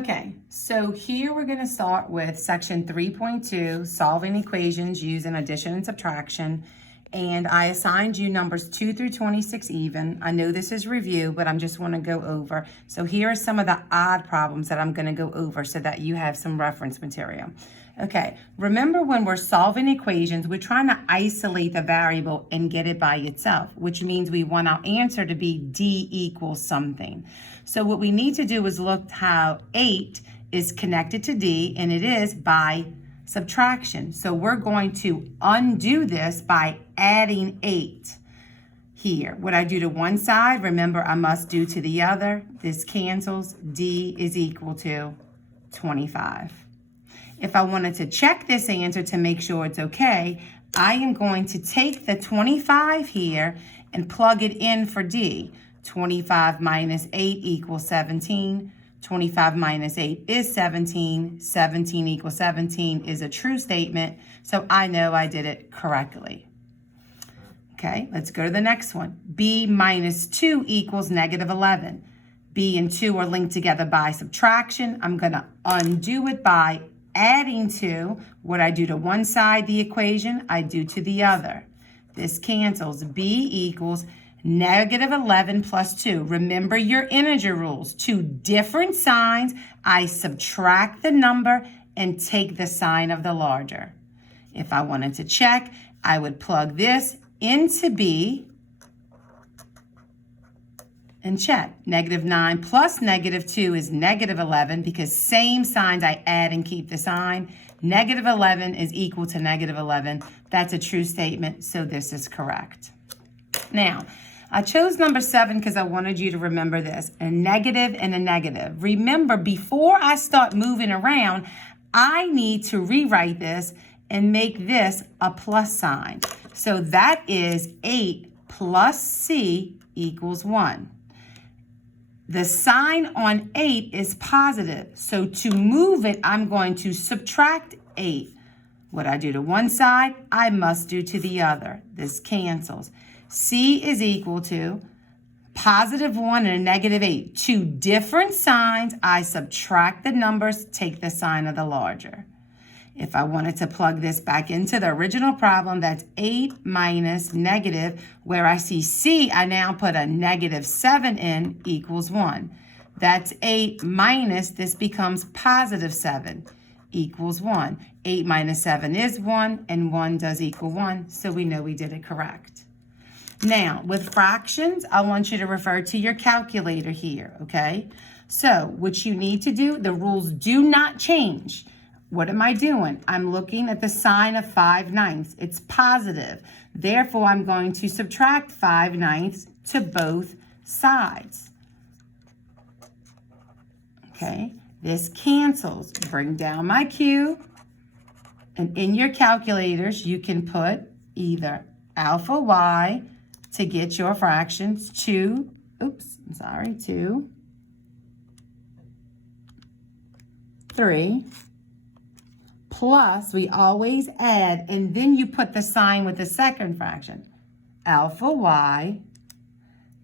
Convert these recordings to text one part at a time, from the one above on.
Okay, so here we're going to start with section 3.2, solving equations using addition and subtraction. And I assigned you numbers 2 through 26 even. I know this is review, but I'm just want to go over. So here are some of the odd problems that I'm going to go over so that you have some reference material. Okay, remember when we're solving equations, we're trying to isolate the variable and get it by itself, which means we want our answer to be D equals something. So what we need to do is look how 8 is connected to D, and it is by subtraction. So we're going to undo this by adding 8 here. What I do to one side, remember I must do to the other. This cancels. D is equal to 25. If I wanted to check this answer to make sure it's okay, I am going to take the 25 here and plug it in for D. 25 minus 8 equals 17. 25 minus 8 is 17. 17 equals 17 is a true statement, so I know I did it correctly. Okay, let's go to the next one. B minus 2 equals negative 11. B and 2 are linked together by subtraction. I'm going to undo it by adding 2. What I do to one side the equation, I do to the other. This cancels. B equals negative 11 plus 2. Remember your integer rules. Two different signs. I subtract the number and take the sign of the larger. If I wanted to check, I would plug this into B and check. Negative 9 plus negative 2 is negative 11 because same signs I add and keep the sign. Negative 11 is equal to negative 11. That's a true statement, so this is correct. Now, I chose number 7 because I wanted you to remember this, a negative and a negative. Remember, before I start moving around, I need to rewrite this and make this a plus sign. So that is 8 plus C equals 1. The sign on 8 is positive, so to move it, I'm going to subtract 8. What I do to one side, I must do to the other. This cancels. C is equal to positive 1 and a negative 8. Two different signs. I subtract the numbers, take the sign of the larger. If I wanted to plug this back into the original problem, that's 8 minus negative. Where I see C, I now put a negative 7 in equals 1. That's 8 minus, this becomes positive 7 equals 1. 8 minus 7 is 1, and 1 does equal 1, so we know we did it correct. Now, with fractions, I want you to refer to your calculator here, okay? So, what you need to do, the rules do not change. What am I doing? I'm looking at the sign of 5/9. It's positive. Therefore, I'm going to subtract 5/9 to both sides. Okay, this cancels. Bring down my Q. And in your calculators, you can put either alpha y to get your fractions, 2, 3, plus, we always add, and then you put the sign with the second fraction. Alpha y,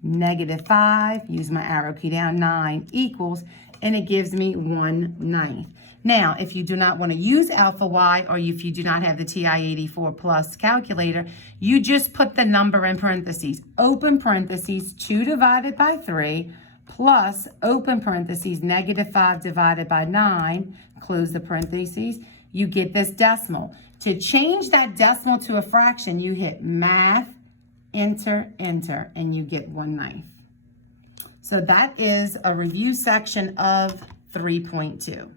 negative 5, use my arrow key down, 9 equals, and it gives me 1/9. Now, if you do not want to use alpha y, or if you do not have the TI-84 plus calculator, you just put the number in parentheses. Open parentheses, 2 divided by 3, plus, open parentheses, negative 5 divided by 9, close the parentheses. You get this decimal. To change that decimal to a fraction, you hit math, enter, enter, and you get 1/9. So that is a review section of 3.2.